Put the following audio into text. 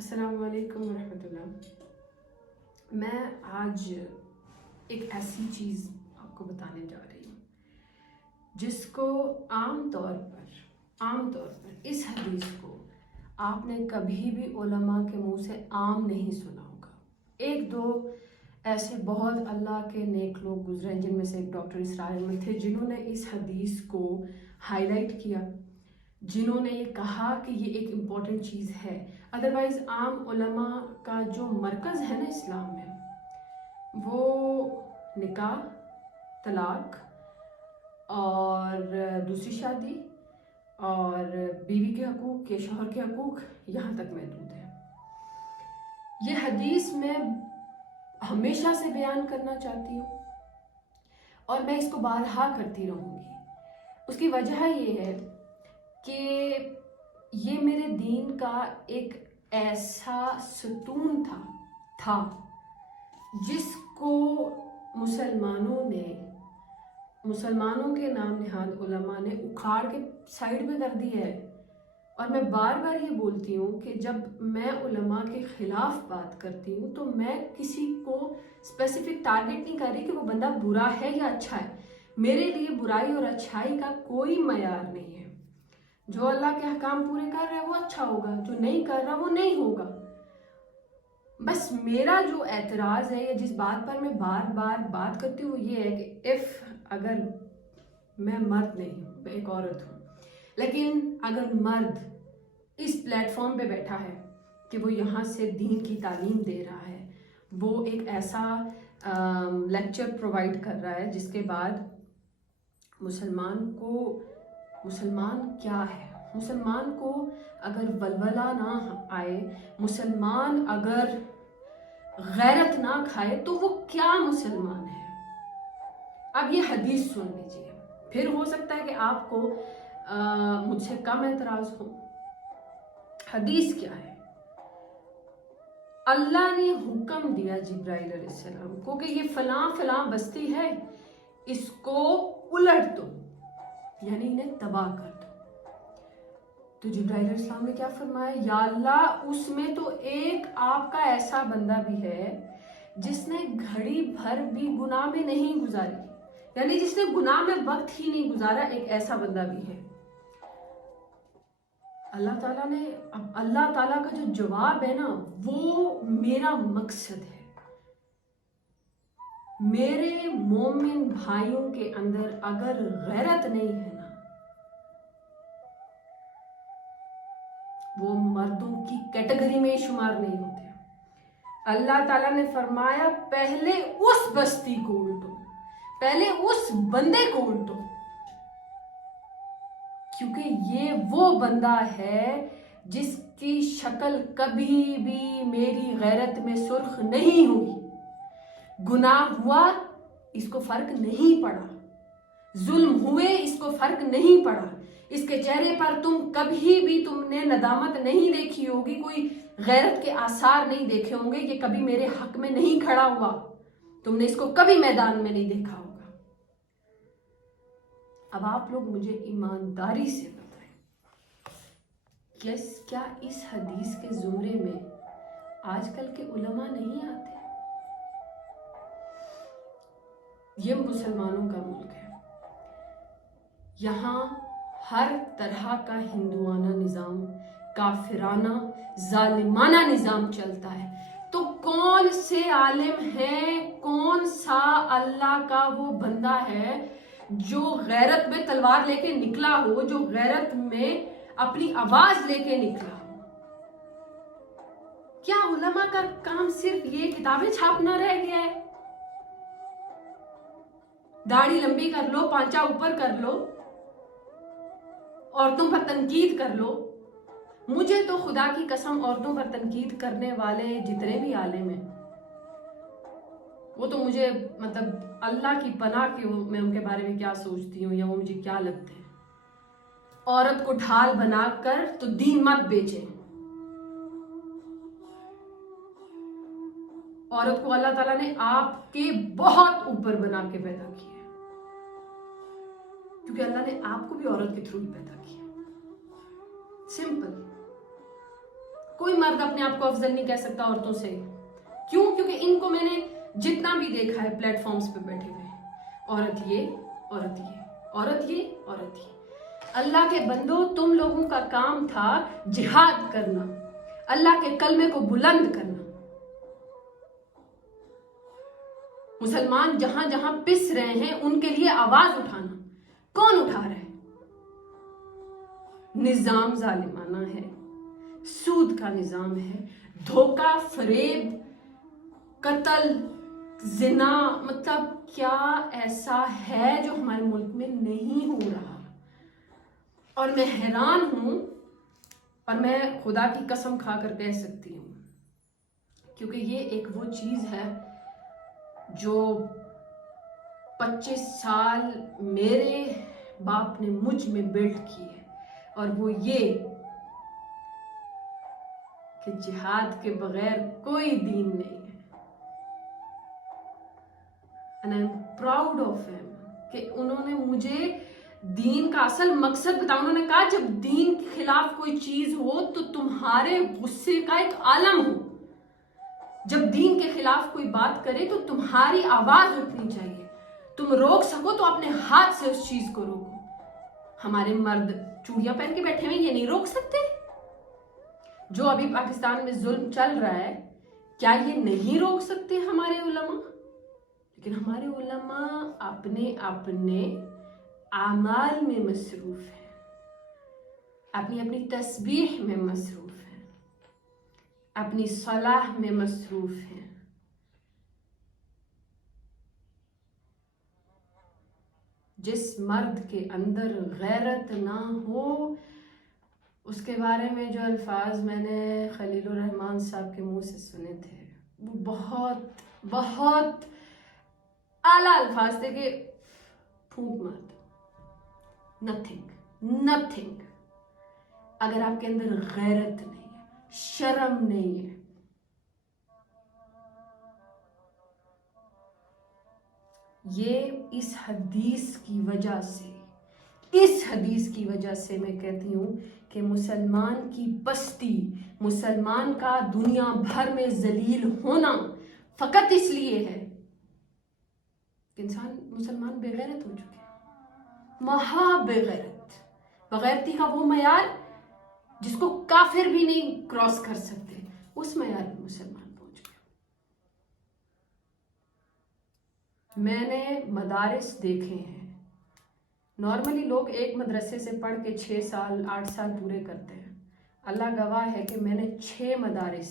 السلام علیکم ورحمۃ اللہ۔ میں آج ایک ایسی چیز آپ کو بتانے جا رہی ہوں جس کو عام طور پر اس حدیث کو آپ نے کبھی بھی علماء کے منہ سے عام نہیں سنا ہوگا۔ ایک دو ایسے بہت اللہ کے نیک لوگ گزرے جن میں سے ایک ڈاکٹر اسرائیل میں تھے جنہوں نے اس حدیث کو ہائی لائٹ کیا، جنہوں نے یہ کہا کہ یہ ایک امپورٹنٹ چیز ہے۔ ادروائز عام علماء کا جو مرکز ہے نا اسلام میں، وہ نکاح، طلاق اور دوسری شادی اور بیوی کے حقوق یا شوہر کے حقوق یہاں تک محدود ہے۔ یہ حدیث میں ہمیشہ سے بیان کرنا چاہتی ہوں اور میں اس کو بارہا کرتی رہوں گی۔ اس کی وجہ یہ ہے کہ یہ میرے دین کا ایک ایسا ستون تھا جس کو مسلمانوں کے نام نہاد علماء نے اکھاڑ کے سائڈ میں کر دی ہے۔ اور میں بار بار یہ بولتی ہوں کہ جب میں علماء کے خلاف بات کرتی ہوں تو میں کسی کو اسپیسیفک ٹارگٹ نہیں کر رہی کہ وہ بندہ برا ہے یا اچھا ہے۔ میرے لیے برائی اور اچھائی کا کوئی معیار نہیں ہے۔ جو اللہ کے احکام پورے کر رہا ہے وہ اچھا ہوگا، جو نہیں کر رہا وہ نہیں ہوگا۔ بس میرا جو اعتراض ہے یا جس بات پر میں بار بار بات کرتی ہوں وہ یہ ہے کہ اگر میں مرد نہیں ہوں، میں ایک عورت ہوں، لیکن اگر مرد اس پلیٹ فارم پہ بیٹھا ہے کہ وہ یہاں سے دین کی تعلیم دے رہا ہے، وہ ایک ایسا لیکچر پرووائڈ کر رہا ہے جس کے بعد مسلمان کیا ہے، مسلمان کو اگر ولولہ نہ آئے، مسلمان اگر غیرت نہ کھائے تو وہ کیا مسلمان ہے؟ اب یہ حدیث سن لیجیے، پھر ہو سکتا ہے کہ آپ کو مجھ سے کم اعتراض ہو۔ حدیث کیا ہے؟ اللہ نے حکم دیا جبرائیل علیہ السلام کو کہ یہ فلاں بستی ہے، اس کو الٹ دو، یعنی انہیں تباہ کر دو۔ تو جبرائیل علیہ السلام نے کیا فرمایا؟ یا اللہ، اس میں تو ایک آپ کا ایسا بندہ بھی ہے جس نے گھڑی بھر بھی گناہ میں نہیں گزاری، یعنی جس نے گناہ میں وقت ہی نہیں گزارا، ایک ایسا بندہ بھی ہے۔ اللہ تعالیٰ کا جو جواب ہے نا، وہ میرا مقصد ہے۔ میرے مومن بھائیوں کے اندر اگر غیرت نہیں ہے نا، وہ مردوں کی کیٹیگری میں شمار نہیں ہوتے۔ اللہ تعالیٰ نے فرمایا پہلے اس بستی کو الٹو، پہلے اس بندے کو الٹو، کیونکہ یہ وہ بندہ ہے جس کی شکل کبھی بھی میری غیرت میں سرخ نہیں ہوئی۔ گناہ ہوا، اس کو فرق نہیں پڑا، ظلم ہوئے، اس کو فرق نہیں پڑا، اس کے چہرے پر تم نے ندامت نہیں دیکھی ہوگی، کوئی غیرت کے آثار نہیں دیکھے ہوں گے، یہ کبھی میرے حق میں نہیں کھڑا ہوا، تم نے اس کو کبھی میدان میں نہیں دیکھا ہوگا۔ اب آپ لوگ مجھے ایمانداری سے بتائیں، کیا اس حدیث کے زمرے میں آج کل کے علماء نہیں آتے؟ یہ مسلمانوں کا ملک ہے، یہاں ہر طرح کا ہندوانہ نظام، کافرانہ، ظالمانہ نظام چلتا ہے۔ تو کون سے عالم ہیں، کون سا اللہ کا وہ بندہ ہے جو غیرت میں تلوار لے کے نکلا ہو، جو غیرت میں اپنی آواز لے کے نکلا ہو؟ کیا علماء کا کام صرف یہ کتابیں چھاپنا رہ گیا ہے؟ داڑھی لمبی کر لو، پانچا اوپر کر لو، عورتوں پر تنقید کر لو۔ مجھے تو خدا کی قسم عورتوں پر تنقید کرنے والے جتنے بھی عالم ہیں، وہ تو مجھے اللہ کی پناہ کہ میں ان کے بارے میں کیا سوچتی ہوں یا وہ مجھے کیا لگتے ہیں۔ عورت کو ڈھال بنا کر تو دین مت بیچیں۔ عورت کو اللہ تعالیٰ نے آپ کے بہت اوپر بنا کے پیدا کیا ہے، کیونکہ اللہ نے آپ کو بھی عورت کے تھرو ہی پیدا کیا۔ سمپل، کوئی مرد اپنے آپ کو افضل نہیں کہہ سکتا عورتوں سے. کیوں؟ کیونکہ ان کو میں نے جتنا بھی دیکھا ہے پلیٹ فارمز پہ بیٹھے ہوئے، عورت یہ، عورت یہ، عورت یہ، عورت یہ. اللہ کے بندو، تم لوگوں کا کام تھا جہاد کرنا، اللہ کے کلمے کو بلند کرنا. مسلمان جہاں جہاں پس رہے ہیں ان کے لیے آواز اٹھانا. کون اٹھا رہا ہے؟ نظام ظالمانہ ہے، سود کا نظام ہے، دھوکہ، فریب، قتل، زنا، مطلب کیا ایسا ہے جو ہمارے ملک میں نہیں ہو رہا؟ اور میں حیران ہوں، اور میں خدا کی قسم کھا کر کہہ سکتی ہوں، کیونکہ یہ ایک وہ چیز ہے جو 25 سال میرے باپ نے مجھ میں بلڈ کی ہے، اور وہ یہ کہ جہاد کے بغیر کوئی دین نہیں ہے. and I'm proud of him کہ انہوں نے مجھے دین کا اصل مقصد بتایا. انہوں نے کہا جب دین کے خلاف کوئی چیز ہو تو تمہارے غصے کا ایک عالم ہو، جب دین کے خلاف کوئی بات کرے تو تمہاری آواز اٹھنی چاہیے، تم روک سکو تو اپنے ہاتھ سے اس چیز کو روکو. ہمارے مرد چوڑیاں پہن کے بیٹھے ہوئے یہ نہیں روک سکتے. جو ابھی پاکستان میں ظلم چل رہا ہے کیا یہ نہیں روک سکتے ہمارے علماء؟ لیکن ہمارے علماء اپنے اپنے اعمال میں مصروف ہیں، اپنی اپنی تسبیح میں مصروف ہیں، اپنی صلاح میں مصروف ہیں. جس مرد کے اندر غیرت نہ ہو، اس کے بارے میں جو الفاظ میں نے خلیل الرحمن صاحب کے منہ سے سنے تھے وہ بہت بہت اعلیٰ الفاظ تھے کہ پھونک مت، نتھنگ. اگر آپ کے اندر غیرت نہیں ہے، شرم نہیں ہے، یہ اس حدیث کی وجہ سے میں کہتی ہوں کہ مسلمان کی پستی، مسلمان کا دنیا بھر میں ذلیل ہونا فقط اس لیے ہے کہ مسلمان بے غیرت ہو چکے ہیں، مہا بے غیرت. بغیرتی کا وہ معیار جس کو کافر بھی نہیں کراس کر سکتے، اس معیار پہ مسلمان پہنچ گئے. میں نے مدارس دیکھے ہیں، نارملی لوگ ایک مدرسے سے پڑھ کے 6 سال 8 سال پورے کرتے ہیں. اللہ گواہ ہے کہ میں نے 6 مدارس